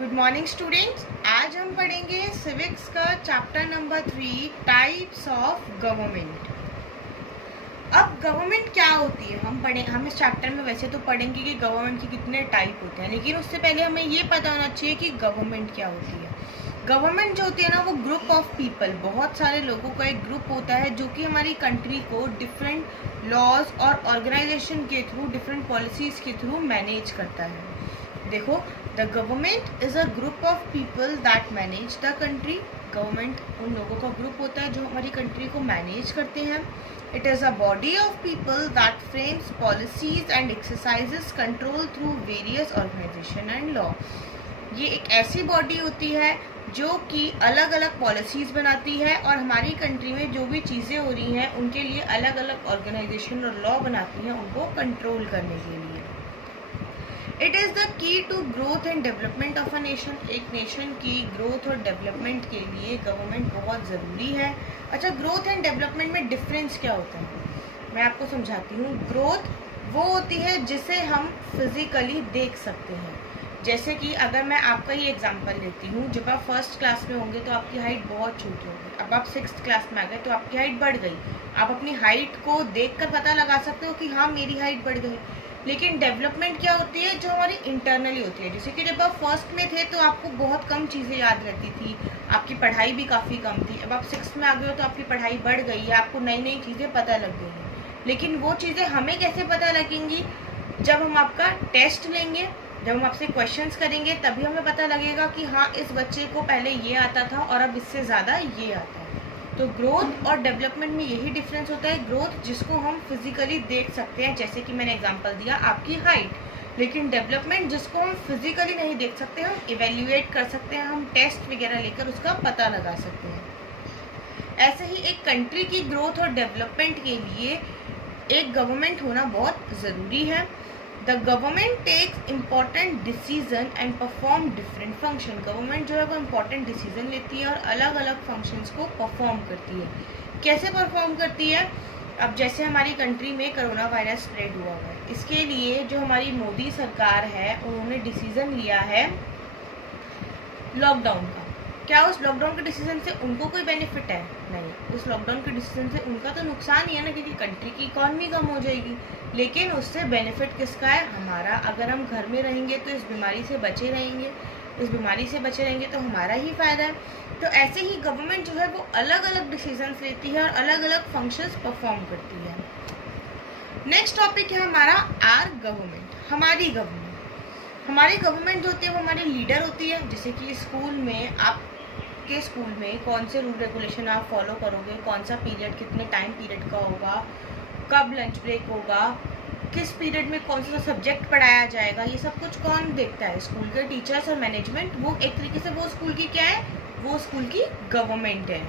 Good morning students. आज हम पढ़ेंगे सिविक्स का chapter number 3 types of government. अब गवर्नमेंट क्या होती है हम इस चैप्टर में वैसे तो पढ़ेंगे कि गवर्नमेंट के कितने टाइप होते हैं, लेकिन उससे पहले हमें ये पता होना चाहिए कि गवर्नमेंट क्या होती है। गवर्नमेंट जो होती है ना, वो ग्रुप ऑफ पीपल, बहुत सारे लोगों का एक ग्रुप होता है जो कि हमारी कंट्री को डिफरेंट लॉज और ऑर्गेनाइजेशन के थ्रू, डिफरेंट पॉलिसीज के थ्रू मैनेज करता है। देखो, the government is a group of people that manage the country. Government उन लोगों का ग्रुप होता है जो हमारी कंट्री को मैनेज करते हैं। It is a body of people that frames policies and exercises control through various organisation and law. ये एक ऐसी बॉडी होती है जो कि अलग अलग पॉलिसीज बनाती है और हमारी कंट्री में जो भी चीज़ें हो रही हैं उनके लिए अलग अलग ऑर्गेनाइजेशन और लॉ बनाती हैं उनको कंट्रोल करने के लिए। It is the key to growth and development of a nation. एक नेशन की ग्रोथ और डेवलपमेंट के लिए गवर्नमेंट बहुत ज़रूरी है। अच्छा, ग्रोथ एंड डेवलपमेंट में डिफरेंस क्या होता है, मैं आपको समझाती हूँ। ग्रोथ वो होती है जिसे हम फिजिकली देख सकते हैं। जैसे कि अगर मैं आपका ही एग्जांपल लेती हूँ, जब आप फर्स्ट क्लास में होंगे तो आपकी हाइट बहुत छोटी होगी। अब आप सिक्स्थ क्लास में आ गए तो आपकी हाइट बढ़ गई। आप अपनी हाइट को देखकर पता लगा सकते हो कि हाँ, मेरी हाइट बढ़ गई। लेकिन डेवलपमेंट क्या होती है, जो हमारी इंटरनली होती है। जैसे कि जब आप फर्स्ट में थे तो आपको बहुत कम चीज़ें याद रहती थी, आपकी पढ़ाई भी काफ़ी कम थी। अब आप सिक्स्थ में आ गए हो तो आपकी पढ़ाई बढ़ गई है, आपको नई नई चीज़ें पता लग गई हैं। लेकिन वो चीज़ें हमें कैसे पता लगेंगी, जब हम आपका टेस्ट लेंगे, जब हम आपसे क्वेश्चंस करेंगे, तभी हमें पता लगेगा कि हाँ, इस बच्चे को पहले ये आता था और अब इससे ज़्यादा ये आता है। तो ग्रोथ और डेवलपमेंट में यही डिफरेंस होता है। ग्रोथ जिसको हम फिजिकली देख सकते हैं, जैसे कि मैंने एग्जांपल दिया आपकी हाइट, लेकिन डेवलपमेंट जिसको हम फिजिकली नहीं देख सकते, हम इवेल्युएट कर सकते हैं, हम टेस्ट वगैरह लेकर उसका पता लगा सकते हैं। ऐसे ही एक कंट्री की ग्रोथ और डेवलपमेंट के लिए एक गवर्नमेंट होना बहुत ज़रूरी है। The government takes important decision and perform different function. Government जो है वो इम्पॉर्टेंट डिसीजन लेती है और अलग अलग फंक्शंस को परफॉर्म करती है। कैसे परफॉर्म करती है? अब जैसे हमारी कंट्री में कोरोना वायरस स्प्रेड हुआ है, इसके लिए जो हमारी मोदी सरकार है उन्होंने डिसीजन लिया है लॉकडाउन का। क्या उस लॉकडाउन के डिसीजन से उनको कोई बेनिफिट है? नहीं, उस लॉकडाउन के डिसीजन से उनका तो नुकसान ही है ना, क्योंकि कंट्री की इकॉनमी कम हो जाएगी। लेकिन उससे बेनिफिट किसका है? हमारा। अगर हम घर में रहेंगे तो इस बीमारी से बचे रहेंगे, इस बीमारी से बचे रहेंगे तो हमारा ही फायदा है। तो ऐसे ही गवर्नमेंट जो है वो अलग अलग डिसीजन लेती है और अलग अलग फंक्शंस परफॉर्म करती है। नेक्स्ट टॉपिक है हमारा आर गवर्नमेंट, हमारी गवर्नमेंट। हमारी गवर्नमेंट जो होती है वो हमारी लीडर होती है। जैसे कि स्कूल में, आपके स्कूल में कौन से रूल रेगुलेशन आप फॉलो करोगे, कौन सा पीरियड कितने टाइम पीरियड का होगा, कब लंच ब्रेक होगा, किस पीरियड में कौन सा सब्जेक्ट पढ़ाया जाएगा, ये सब कुछ कौन देखता है? स्कूल के टीचर्स और मैनेजमेंट। वो एक तरीके से वो स्कूल की क्या है, वो स्कूल की गवर्नमेंट है।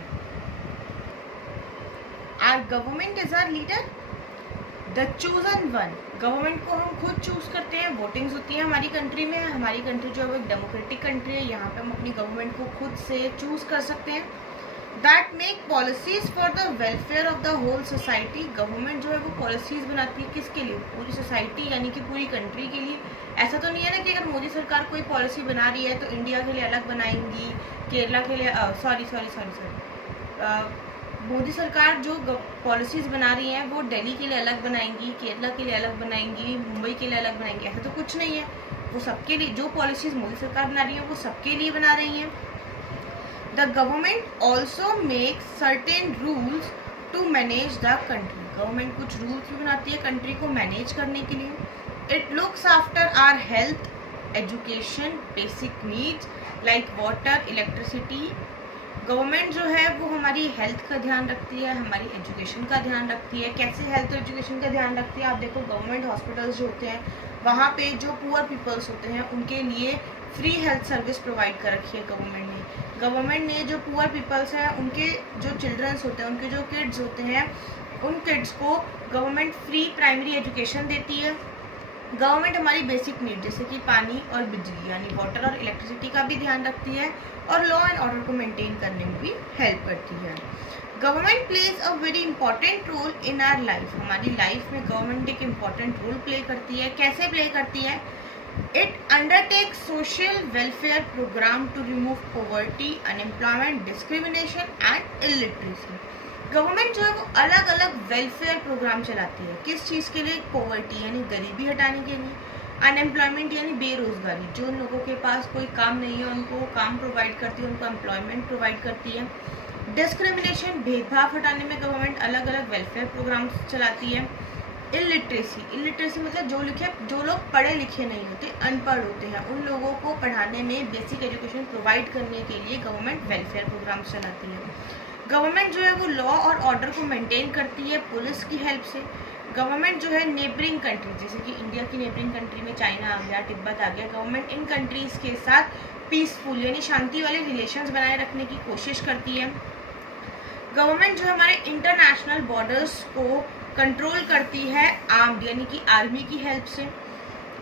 Our government is our leader, the chosen one. Government को हम खुद चूज करते हैं, वोटिंग्स होती है हमारी कंट्री में। हमारी कंट्री जो है वो एक डेमोक्रेटिक कंट्री है, यहाँ पे हम अपनी गवर्नमेंट को खुद से चूज कर सकते हैं। That make policies for the welfare of the whole society. Government जो है वो पॉलिसीज बनाती है किसके लिए? पूरी सोसाइटी, यानी कि पूरी कंट्री के लिए। ऐसा तो नहीं है ना कि अगर मोदी सरकार कोई पॉलिसी बना रही है तो इंडिया के लिए अलग बनाएंगी, केरला के लिए मोदी सरकार जो पॉलिसीज बना रही हैं वो दिल्ली के लिए अलग बनाएंगी, केरला के लिए अलग बनाएंगी, मुंबई के लिए अलग बनाएंगी, ऐसा तो कुछ नहीं है। वो सबके लिए, जो पॉलिसीज मोदी सरकार बना रही है वो सबके लिए बना रही हैं। The government also make certain rules to manage the country. Government कुछ रूल्स भी बनाती है कंट्री को मैनेज करने के लिए। It looks after our health, education, basic needs like water, electricity. Government जो है वो हमारी हेल्थ का ध्यान रखती है, हमारी एजुकेशन का ध्यान रखती है। कैसे हेल्थ और एजुकेशन का ध्यान रखती है? आप देखो, गवर्नमेंट हॉस्पिटल्स जो होते हैं वहाँ पे जो पुअर पीपल्स होते हैं उनके लिए फ्री हेल्थ सर्विस प्रोवाइड कर रखी है गवर्नमेंट ने। गवर्नमेंट ने जो पुअर पीपल्स हैं उनके जो चिल्ड्रंस होते हैं, उनके जो किड्स होते हैं, उन किड्स को गवर्नमेंट फ्री प्राइमरी एजुकेशन देती है। गवर्नमेंट हमारी बेसिक नीड जैसे कि पानी और बिजली यानी वाटर और इलेक्ट्रिसिटी का भी ध्यान रखती है और लॉ एंड ऑर्डर को मेंटेन करने में भी हेल्प करती है। Government plays a very important role in our life. हमारी लाइफ में गवर्नमेंट एक इम्पॉर्टेंट रोल प्ले करती है। कैसे प्ले करती है? It undertakes social welfare program to remove poverty, unemployment, discrimination and illiteracy. Government जो है वो अलग अलग वेलफेयर प्रोग्राम चलाती है। किस चीज़ के लिए? पॉवर्टी यानी गरीबी हटाने के लिए, अनएम्प्लॉयमेंट यानी बेरोजगारी, जो लोगों के पास कोई काम नहीं है उनको काम प्रोवाइड करती है, उनको एम्प्लॉयमेंट प्रोवाइड करती है। डिस्क्रिमिनेशन, भेदभाव हटाने में गवर्नमेंट अलग अलग वेलफेयर प्रोग्राम चलाती है। इलिटरेसी मतलब जो लोग पढ़े लिखे नहीं होते, अनपढ़ होते हैं, उन लोगों को पढ़ाने में बेसिक एजुकेशन प्रोवाइड करने के लिए गवर्नमेंट वेलफेयर प्रोग्राम चलाती है। गवर्नमेंट जो है वो लॉ और ऑर्डर को मेंटेन करती है पुलिस की हेल्प से। गवर्नमेंट जो है नेबरिंग कंट्री, जैसे कि इंडिया की नेबरिंग कंट्री में चाइना आ गया, तिब्बत आ गया, गवर्नमेंट इन कंट्रीज़ के साथ पीसफुल यानी शांति वाले रिलेशंस बनाए रखने की कोशिश करती है। गवर्नमेंट जो हमारे इंटरनेशनल बॉर्डर्स को कंट्रोल करती है आर्म्ड यानी कि आर्मी की हेल्प से।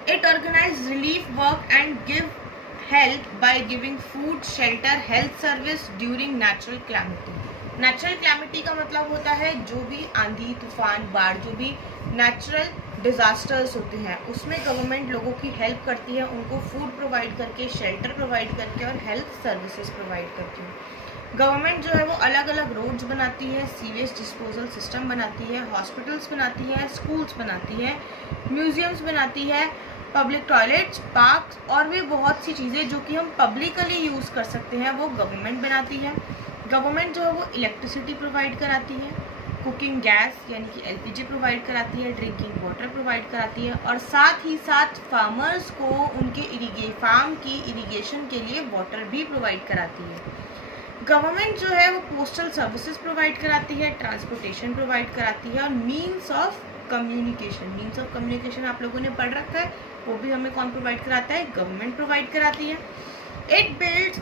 It organize relief work and give help by giving food, shelter, health service during natural calamity. Natural calamity का मतलब होता है जो भी आंधी, तूफान, बाढ़, जो भी नेचुरल डिजास्टर्स होते हैं उसमें गवर्नमेंट लोगों की हेल्प करती है, उनको फूड प्रोवाइड करके, शेल्टर प्रोवाइड करके और हेल्थ सर्विसेज प्रोवाइड करती है। गवर्नमेंट जो है वो अलग अलग रोड्स बनाती है, सीवेज डिस्पोजल सिस्टम बनाती है, हॉस्पिटल्स बनाती है, स्कूल्स बनाती है, म्यूजियम्स बनाती है, पब्लिक टॉयलेट्स, पार्क्स और भी बहुत सी चीज़ें जो कि हम पब्लिकली यूज़ कर सकते हैं वो गवर्नमेंट बनाती है। गवर्नमेंट जो है वो इलेक्ट्रिसिटी प्रोवाइड कराती है, कुकिंग गैस यानी कि एलपीजी प्रोवाइड कराती है, ड्रिंकिंग वाटर प्रोवाइड कराती है और साथ ही साथ फार्मर्स को उनके फार्म की इरिगेशन के लिए वाटर भी प्रोवाइड कराती है। गवर्नमेंट जो है वो पोस्टल सर्विसेज प्रोवाइड कराती है, ट्रांसपोर्टेशन प्रोवाइड कराती है और मीन्स ऑफ कम्युनिकेशन आप लोगों ने पढ़ रखा है, वो भी हमें कौन प्रोवाइड कराता है? गवर्नमेंट प्रोवाइड कराती है। It builds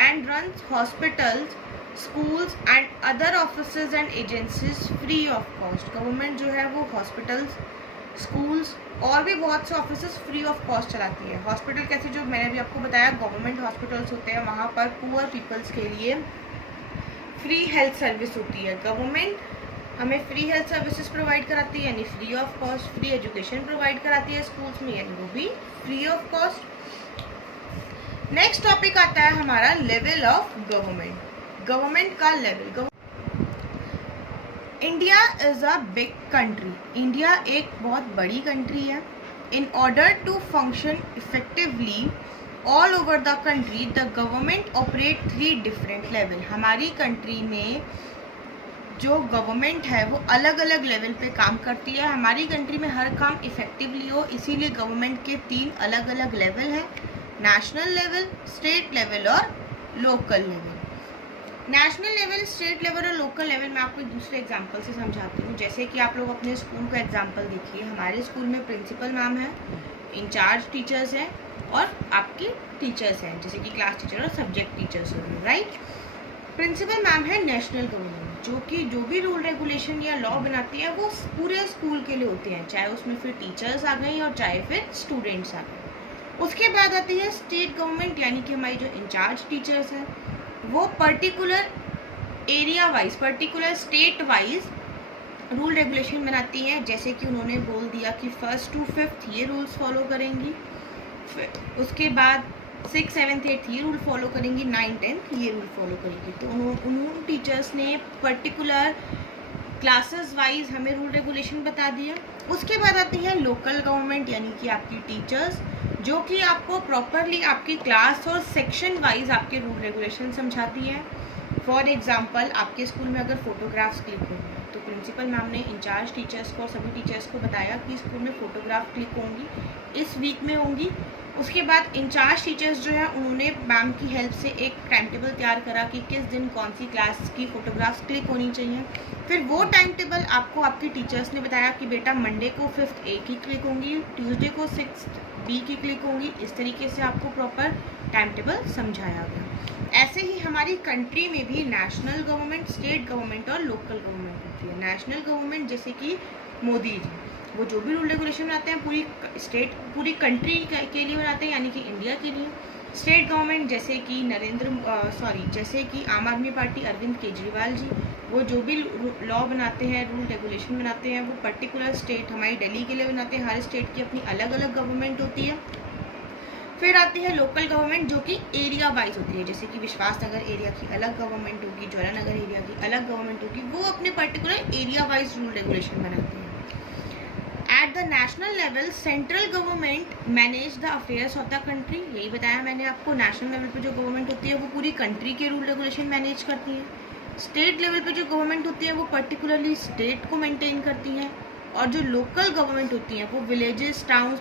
and runs hospitals, schools and other offices and agencies free of cost. Government जो है वो हॉस्पिटल्स, स्कूल्स और भी बहुत से ऑफिसेज फ्री ऑफ कॉस्ट चलाती है। हॉस्पिटल कैसे, जो मैंने भी आपको बताया गवर्नमेंट हॉस्पिटल्स होते हैं, वहाँ पर पुअर पीपल्स के लिए फ्री हेल्थ सर्विस होती है। गवर्नमेंट हमें फ्री हेल्थ सर्विसेज प्रोवाइड कराती है यानी free of cost, free education provide कराती है स्कूल्स में यानी वो भी free of cost. Next topic आता है हमारा लेवल ऑफ गवर्नमेंट का level. India is a big country, India एक बहुत बड़ी कंट्री है। In order to function effectively all over the country the government operate 3 different level. हमारी कंट्री में जो गवर्नमेंट है वो अलग अलग लेवल पे काम करती है। हमारी कंट्री में हर काम इफेक्टिवली हो इसीलिए गवर्नमेंट के 3 अलग अलग लेवल हैं, नेशनल लेवल, स्टेट लेवल और local level. National level, state level और लोकल लेवल मैं आपको एक दूसरे एग्जांपल से समझाती हूँ। जैसे कि आप लोग अपने स्कूल का एग्जांपल देखिए, हमारे स्कूल में प्रिंसिपल मैम है, इंचार्ज टीचर्स हैं और आपके टीचर्स हैं जैसे कि क्लास टीचर और सब्जेक्ट टीचर्स हो गए, राइट। प्रिंसिपल मैम है नेशनल गवर्नमेंट, जो कि जो भी रूल रेगुलेशन या लॉ बनाती है वो पूरे स्कूल के लिए होते हैं, चाहे उसमें फिर टीचर्स आ गए और चाहे फिर स्टूडेंट्स आ गए। उसके बाद आती है स्टेट गवर्नमेंट यानी कि हमारी जो इंचार्ज टीचर्स हैं वो particular area wise, particular state wise rule regulation बनाती हैं। जैसे कि उन्होंने बोल दिया कि 1st to 5th ये रूल्स फॉलो करेंगी, उसके बाद 6th, 7th, 8th ये रूल फॉलो करेंगी, 9th, 10th ये रूल फॉलो करेंगी। तो उन्होंने टीचर्स ने पर्टिकुलर क्लासेस वाइज हमें रूल रेगुलेशन बता दिया। उसके बाद आती है लोकल गवर्नमेंट यानी कि आपकी टीचर्स, जो कि आपको प्रॉपरली आपकी क्लास और सेक्शन वाइज आपके रूल रेगुलेशन समझाती है। फॉर एग्जांपल आपके स्कूल में अगर फोटोग्राफ्स क्लिक होंगे तो प्रिंसिपल मैम ने इंचार्ज टीचर्स को और सभी टीचर्स को बताया कि स्कूल में फ़ोटोग्राफ क्लिक होंगी, इस वीक में होंगी। उसके बाद इंचार्ज टीचर्स जो है उन्होंने मैम की हेल्प से एक टाइम टेबल तैयार करा कि किस दिन कौन सी क्लास की फ़ोटोग्राफ्स क्लिक होनी चाहिए। फिर वो टाइम टेबल आपको आपके टीचर्स ने बताया कि बेटा मंडे को 5th A की क्लिक होंगी, ट्यूसडे को 6th B की क्लिक होंगी। इस तरीके से आपको प्रॉपर टाइम टेबल समझाया गया। ऐसे ही हमारी कंट्री में भी नेशनल गवर्नमेंट, स्टेट गवर्नमेंट और लोकल गवर्नमेंट होती है। नेशनल गवर्नमेंट जैसे कि मोदी जी, वो जो भी रूल रेगुलेशन बनाते हैं पूरी स्टेट, पूरी कंट्री के लिए बनाते हैं यानी कि इंडिया के लिए। स्टेट गवर्नमेंट जैसे कि आम आदमी पार्टी अरविंद केजरीवाल जी, वो जो भी लॉ बनाते हैं, रूल रेगुलेशन बनाते हैं, वो पर्टिकुलर स्टेट हमारी दिल्ली के लिए बनाते हैं। हर स्टेट की अपनी अलग अलग गवर्नमेंट होती है। फिर आती है लोकल गवर्नमेंट, जो कि एरिया वाइज होती है, जैसे कि विश्वास नगर एरिया की अलग गवर्नमेंट होगी, जोरा नगर एरिया की अलग गवर्नमेंट होगी, वो अपने particular area wise rule regulation बनाते हैं। At the national level central government manage the affairs of the country, यही बताया मैंने आपको। नेशनल लेवल पे जो गवर्नमेंट होती है वो पूरी कंट्री के रूल रेगुलेशन मैनेज करती है। स्टेट लेवल पे जो गवर्नमेंट होती है वो पर्टिकुलरली स्टेट को मेंटेन करती हैं, और जो लोकल गवर्नमेंट होती हैं वो विलेजेस, टाउन्स,